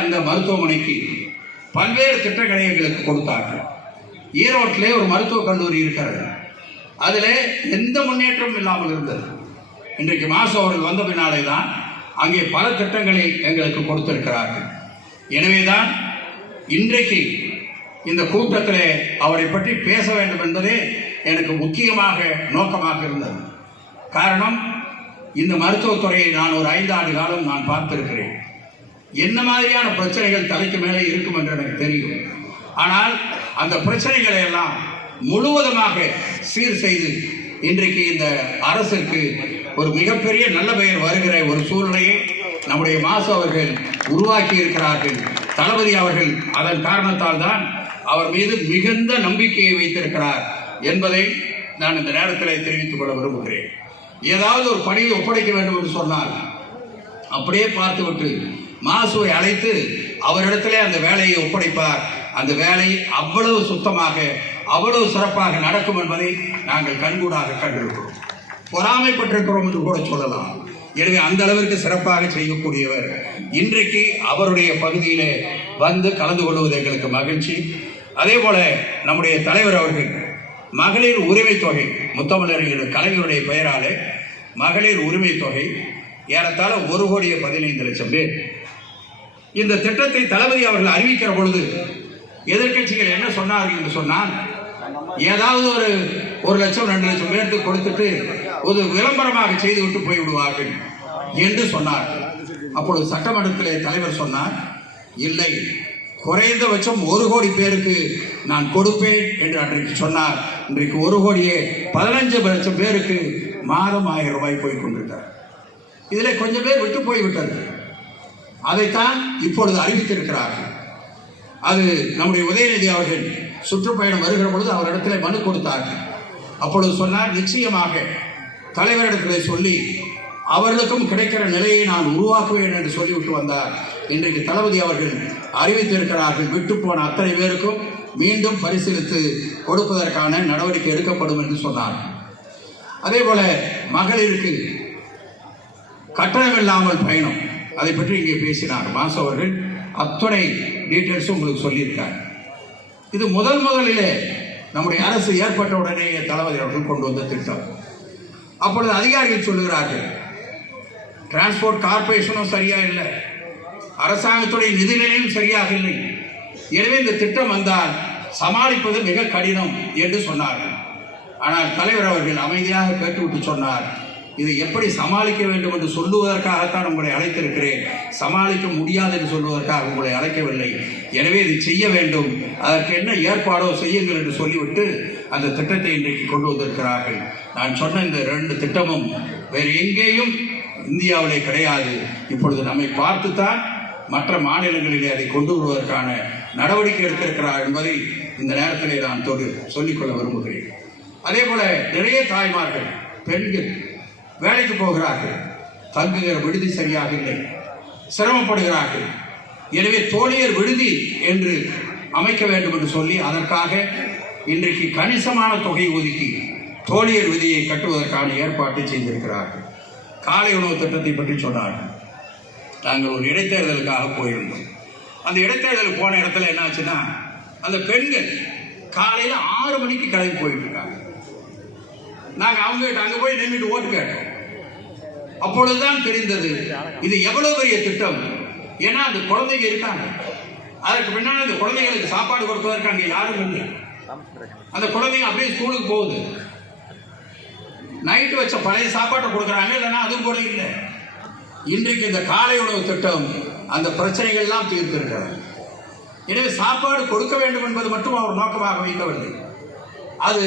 அந்த மருத்துவமனைக்கு பல்வேறு திட்டங்களை எங்களுக்கு கொடுத்தார்கள். ஈரோட்டிலே ஒரு மருத்துவக் கல்லூரி இருக்கிறது, அதில் எந்த முன்னேற்றமும் இல்லாமல் இருந்தது. இன்றைக்கு மாசு அவர்கள் வந்த பின்னாலே தான் அங்கே பல திட்டங்களை எங்களுக்கு கொடுத்திருக்கிறார்கள். எனவேதான் இன்றைக்கு இந்த கூட்டத்தில் அவரை பற்றி பேச வேண்டும் என்பதே எனக்கு முக்கியமாக நோக்கமாக இருந்தது. காரணம், இந்த மருத்துவத்துறையை நான் ஒரு 5 ஆண்டு காலம் நான் பார்த்திருக்கிறேன். என்ன மாதிரியான பிரச்சனைகள் தலைக்கு மேலே இருக்கும் என்று எனக்கு தெரியும். ஆனால் அந்த பிரச்சனைகளை எல்லாம் முழுவதுமாக சீர் செய்து இன்றைக்கு இந்த அரசுக்கு ஒரு மிகப்பெரிய நல்ல பெயர் வருகிற ஒரு சூழ்நிலையை நம்முடைய மாசு அவர்கள் உருவாக்கி இருக்கிறார்கள். தளபதி அவர்கள் அதன் காரணத்தால் தான் அவர் மீது மிகுந்த நம்பிக்கையை வைத்திருக்கிறார் என்பதை நான் இந்த நேரத்தில் தெரிவித்துக் கொள்ள விரும்புகிறேன். ஏதாவது ஒரு பணியை ஒப்படைக்க வேண்டும் என்று சொன்னால் அப்படியே பார்த்துவிட்டு மாசுவை அழைத்து அவரிடத்திலே அந்த வேலையை ஒப்படைப்பார். அந்த வேலை அவ்வளவு சுத்தமாக அவ்வளவு சிறப்பாக நடக்கும் என்பதை நாங்கள் கண்கூடாக கண்டிருக்கிறோம், பொறாமைப்பட்டிருக்கிறோம் என்று கூட சொல்லலாம். எனவே அந்த அளவிற்கு சிறப்பாக செய்யக்கூடியவர். இன்றைக்கு அவருடைய பகுதியிலே வந்து கலந்து கொள்வது எங்களுக்கு மகிழ்ச்சி. அதே போல நம்முடைய தலைவர் அவர்கள் மகளிர் உரிமை தொகை, முத்தமிழறிஞர் கலைஞருடைய பெயராலே மகளிர் உரிமை தொகை ஏறத்தாழ 1,15,00,000 பேர். இந்த திட்டத்தை தளபதி அவர்கள் அறிவிக்கிற பொழுது எதிர்கட்சிகள் என்ன சொன்னார்கள் என்று சொன்னால், ஏதாவது ஒரு 1,00,000 2,00,000 பேருக்கு கொடுத்துட்டு ஒரு விளம்பரமாக செய்துவிட்டு போய்விடுவார்கள் என்று சொன்னார்கள். அப்பொழுது சட்டமன்றத்திலே தலைவர் சொன்னார், இல்லை, குறைந்தபட்சம் 1 கோடி பேருக்கு நான் கொடுப்பேன் என்று அன்றைக்கு சொன்னார். இன்றைக்கு 1,15,00,000 பேருக்கு மாதம் 1000 ரூபாய் போய் கொண்டிருக்கிறார். இதில் கொஞ்சம் பேர் விட்டு போய்விட்டது, அதைத்தான் இப்பொழுது அறிவித்திருக்கிறார்கள். அது நம்முடைய உதயநிதி அவர்கள் சுற்றுப்பயணம் வருகிற பொழுது அவரிடத்தில் மனு கொடுத்தார்கள். அப்பொழுது சொன்னார், நிச்சயமாக தலைவரிடத்தில் சொல்லி அவர்களுக்கும் கிடைக்கிற நிலையை நான் உருவாக்குவேன் என்று சொல்லிவிட்டு வந்தார். இன்றைக்கு தளபதி அவர்கள் அறிவித்திருக்கிறார்கள், விட்டு போன அத்தனை பேருக்கும் மீண்டும் பரிசீலித்து கொடுப்பதற்கான நடவடிக்கை எடுக்கப்படும் என்று சொன்னார். அதே போல மகளிருக்கு கட்டணமில்லாமல் பயணம், அதை பற்றி இங்கே பேசினார் மாசு அவர்கள். அத்தனை டீட்டெயில்ஸும் உங்களுக்கு சொல்லியிருக்காங்க. இது முதலிலே நம்முடைய அரசு ஏற்பட்ட உடனே தளபதி அவர்கள் கொண்டு வந்த திட்டம். அப்பொழுது அதிகாரிகள் சொல்லுகிறார்கள், டிரான்ஸ்போர்ட் கார்பரேஷனும் சரியா இல்லை, அரசாங்கத்துடைய நிதிநிலையும் சரியாக இல்லை, எனவே இந்த திட்டம் வந்தால் சமாளிப்பது மிக கடினம் என்று சொன்னார்கள். ஆனால் தலைவர் அவர்கள் அமைதியாக கேட்டுவிட்டு சொன்னார், இதை எப்படி சமாளிக்க வேண்டும் என்று சொல்லுவதற்காகத்தான் உங்களை அழைத்திருக்கிறேன், சமாளிக்க முடியாது என்று சொல்வதற்காக உங்களை அழைக்கவில்லை, எனவே இதை செய்ய வேண்டும், அதற்கு என்ன ஏற்பாடோ செய்யுங்கள் என்று சொல்லிவிட்டு அந்த திட்டத்தை இன்றைக்கு கொண்டு வந்திருக்கிறார்கள். நான் சொன்ன இந்த 2 திட்டமும் வேறு எங்கேயும் இந்தியாவிலே கிடையாது. இப்பொழுது நம்மை பார்த்துத்தான் மற்ற மாநிலங்களிலே அதை கொண்டு வருவதற்கான நடவடிக்கை எடுத்திருக்கிறார் என்பதை இந்த நேரத்திலே நான் சொல்லிக்கொள்ள விரும்புகிறேன். அதே போல நிறைய தாய்மார்கள், பெண்கள் வேலைக்கு போகிறார்கள், தங்குகிற விடுதி சரியாக இல்லை, சிரமப்படுகிறார்கள். எனவே தோழியர் விடுதி என்று அமைக்க வேண்டும் என்று சொல்லி அதற்காக இன்றைக்கு கணிசமான தொகை ஒதுக்கி தோழியர் விதியை கட்டுவதற்கான ஏற்பாட்டை செய்திருக்கிறார்கள். காலை உணவு திட்டத்தை பற்றி சொன்னார்கள். நாங்கள் ஒரு இடைத்தேர்தலுக்காக போயிருந்தோம். அந்த இடைத்தேர்தலுக்கு போன இடத்துல என்ன ஆச்சுன்னா, அந்த பெண்கள் காலையில் 6 மணிக்கு கிளம்பி போயிட்டு இருக்காங்க. நாங்கள் அவங்ககிட்ட அங்கே போய் நின்றுட்டு ஓட்டு கேட்டோம். அப்பொழுதுதான் தெரிந்தது இது எவ்வளவு பெரிய திட்டம். ஏன்னா அந்த குழந்தைங்க இருக்காங்க, அதற்கு பின்னால் அந்த குழந்தைகளுக்கு சாப்பாடு கொடுப்பதற்கு அங்கே யாரும் இல்லை. அந்த குழந்தைங்க அப்படியே ஸ்கூலுக்கு போகுது, நைட்டு வச்ச பழைய சாப்பாட்டை கொடுக்குறாங்க, இல்லைன்னா அதுவும் கூட இல்லை. இன்றைக்கு இந்த காலை உணவு திட்டம் அந்த பிரச்சனைகள்லாம் தீர்த்திருக்கிறது. எனவே சாப்பாடு கொடுக்க வேண்டும் என்பது மட்டும் அவர் நோக்கமாக வைக்கவில்லை, அது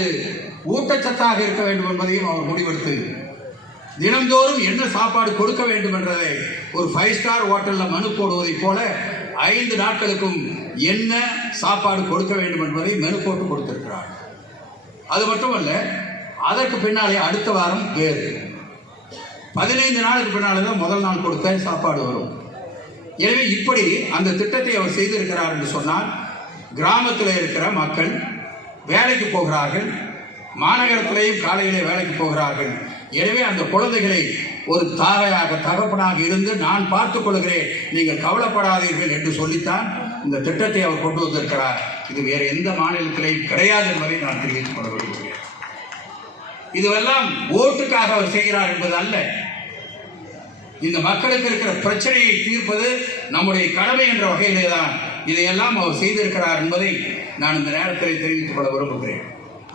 ஊட்டச்சத்தாக இருக்க வேண்டும் என்பதையும் அவர் முடிவெடுத்து தினந்தோறும் என்ன சாப்பாடு கொடுக்க வேண்டும் என்றதை ஒரு 5 ஸ்டார் ஹோட்டலில் மனு போடுவதை போல 5 நாட்களுக்கும் என்ன சாப்பாடு கொடுக்க வேண்டும் என்பதை மெனு போட்டு கொடுத்திருக்கிறார். அது மட்டுமல்ல, அதற்கு பின்னாலே அடுத்த வாரம் வேறு 15 நாளுக்கு பின்னாலே தான் முதல் நாள் கொடுத்த சாப்பாடு வரும். எனவே இப்படி அந்த திட்டத்தை அவர் செய்திருக்கிறார் என்று சொன்னால், கிராமத்தில் இருக்கிற மக்கள் வேலைக்கு போகிறார்கள், மாநகரத்திலேயும் காலையிலே வேலைக்கு போகிறார்கள். எனவே அந்த குழந்தைகளை ஒரு தாயாக தகப்பனாக இருந்து நான் பார்த்துக் கொள்கிறேன், நீங்கள் கவலைப்படாதீர்கள் என்று சொல்லித்தான் இந்த திட்டத்தை அவர் கொண்டு வந்திருக்கிறார். இது வேறு எந்த மாநிலத்திலேயும் கிடையாது என்பதை நான் தெரிவித்துக் கொள்ள விரும்புகிறேன். இதுவெல்லாம் ஓட்டுக்காக அவர் செய்கிறார் என்பது அல்ல. இந்த மக்களுக்கு இருக்கிற பிரச்சனையை தீர்ப்பது நம்முடைய கடமை என்ற வகையிலே தான் இதையெல்லாம் அவர் செய்திருக்கிறார் என்பதை நான் இந்த நேரத்தில் தெரிவித்துக் கொள்ள விரும்புகிறேன்.